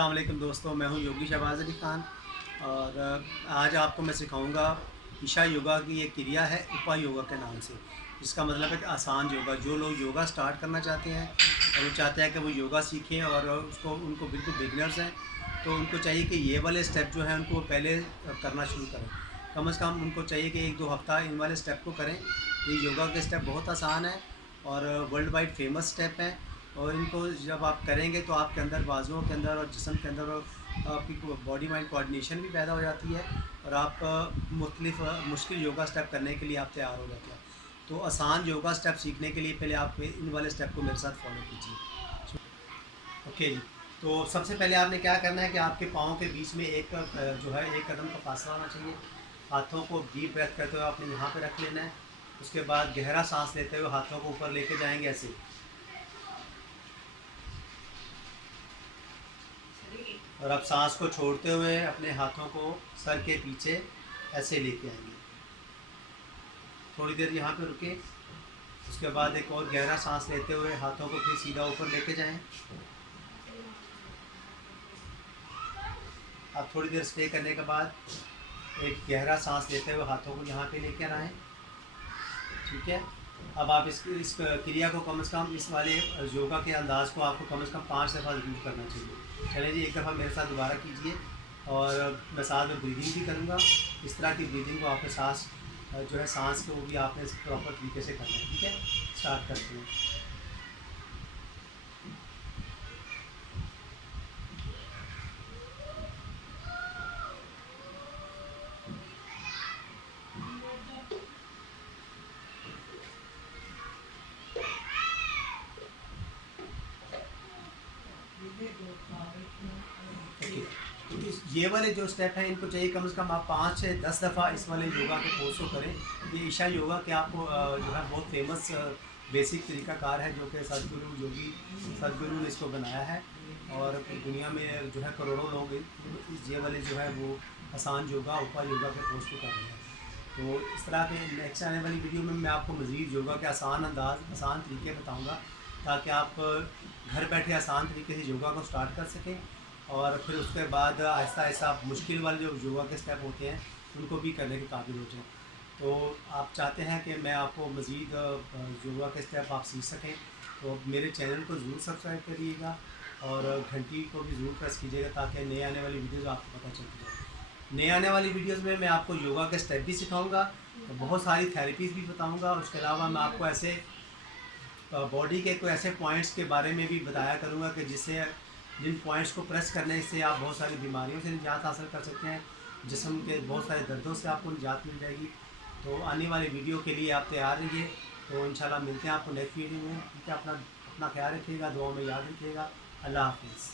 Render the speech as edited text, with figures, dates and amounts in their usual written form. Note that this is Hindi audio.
अस्सलाम वालेकुम दोस्तों, मैं हूं योगी शहबाज अली ख़ान और आज आपको मैं सिखाऊंगा ईशा योगा की एक क्रिया है उपा योगा के नाम से, जिसका मतलब है कि आसान योगा। जो लोग योगा स्टार्ट करना चाहते हैं और वो चाहते हैं कि वो योगा सीखें और उसको उनको बिल्कुल बिगनर्स हैं, तो उनको चाहिए कि ये वाले स्टेप जो हैं उनको वो पहले करना शुरू करें। कम से कम उनको चाहिए कि 1-2 हफ़्ता इन वाले स्टेप को करें। ये योगा के स्टेप बहुत आसान है और वर्ल्ड वाइड फेमस स्टेप हैं और इनको जब आप करेंगे तो आपके अंदर बाजुओं के अंदर और जिस्म के अंदर और आपकी बॉडी माइंड कोऑर्डिनेशन भी पैदा हो जाती है और आप मुश्किल योगा स्टेप करने के लिए आप तैयार हो जाते हैं। तो आसान योगा स्टेप सीखने के लिए पहले आप इन वाले स्टेप को मेरे साथ फॉलो कीजिए। ओके जी। तो सबसे पहले आपने क्या करना है कि आपके पाँव के बीच में एक जो है एक कदम का फासला होना चाहिए। हाथों को डीप ब्रेथ करते हुए आपने यहाँ पे रख लेना है। उसके बाद गहरा सांस लेते हुए हाथों को ऊपर लेके जाएंगे ऐसे, और अब सांस को छोड़ते हुए अपने हाथों को सर के पीछे ऐसे लेके आएंगे। थोड़ी देर यहाँ पे रुके। उसके बाद एक और गहरा सांस लेते हुए हाथों को फिर सीधा ऊपर लेके जाएं। अब थोड़ी देर स्टे करने के बाद एक गहरा सांस लेते हुए हाथों को यहाँ पे लेकर आएँ। ठीक है। अब आप इस क्रिया को कम से कम इस वाले योगा के अंदाज को आपको कम से कम 5 दफ़ा ज़रूर करना चाहिए। चलिए जी, एक दफ़ा मेरे साथ दोबारा कीजिए और मैं साथ में ब्रीदिंग भी करूँगा। इस तरह की ब्रीदिंग को आपने सांस जो है सांस को भी आपने प्रॉपर तरीके से करना है। ठीक है, स्टार्ट करते हैं। ये वाले जो स्टेप हैं इनको चाहिए कम से कम आप 5 से 10 दफ़ा इस वाले योगा के कोर्स को करें। ये ईशा योगा के आपको जो है बहुत फेमस बेसिक तरीक़ाकार है, जो कि सदगुरु ने इसको बनाया है और दुनिया में जो है करोड़ों लोग ये वाले जो है वो आसान योगा उपा योगा के कोर्स को कर रहे हैं। तो इस तरह के नेक्स्ट आने वाली वीडियो में मैं आपको मज़ीद योगा के आसान अंदाज आसान तरीके बताऊँगा, ताकि आप घर बैठे आसान तरीके से योगा को स्टार्ट कर सकें और फिर उसके बाद आहिस्ता आहिस्ता मुश्किल वाले जो योगा के स्टेप होते हैं उनको भी करने के काबिल हो जाएँ। तो आप चाहते हैं कि मैं आपको मज़ीद योगा के स्टेप आप सीख सकें, तो मेरे चैनल को ज़रूर सब्सक्राइब करिएगा और घंटी को भी ज़रूर प्रेस कीजिएगा, ताकि नए आने वाली वीडियोज़ आपको पता चलती जाए। नए आने वाली वीडियोज़ में मैं आपको योगा के स्टेप भी सिखाऊँगा, तो बहुत सारी थेरेपीज़ भी बताऊँगा। उसके अलावा मैं आपको ऐसे बॉडी के कोई ऐसे पॉइंट्स के बारे में भी बताया करूँगा कि जिससे जिन पॉइंट्स को प्रेस करने से आप बहुत सारी बीमारियों से निजात हासिल कर सकते हैं। जिस्म के बहुत सारे दर्दों से आपको निजात मिल जाएगी। तो आने वाले वीडियो के लिए आप तैयार रहिए। तो इंशाल्लाह मिलते हैं आपको नेक्स्ट वीडियो में। ठीक है, अपना ख्याल रखिएगा, दुआ में याद रखिएगा। अल्लाह हाफिज़।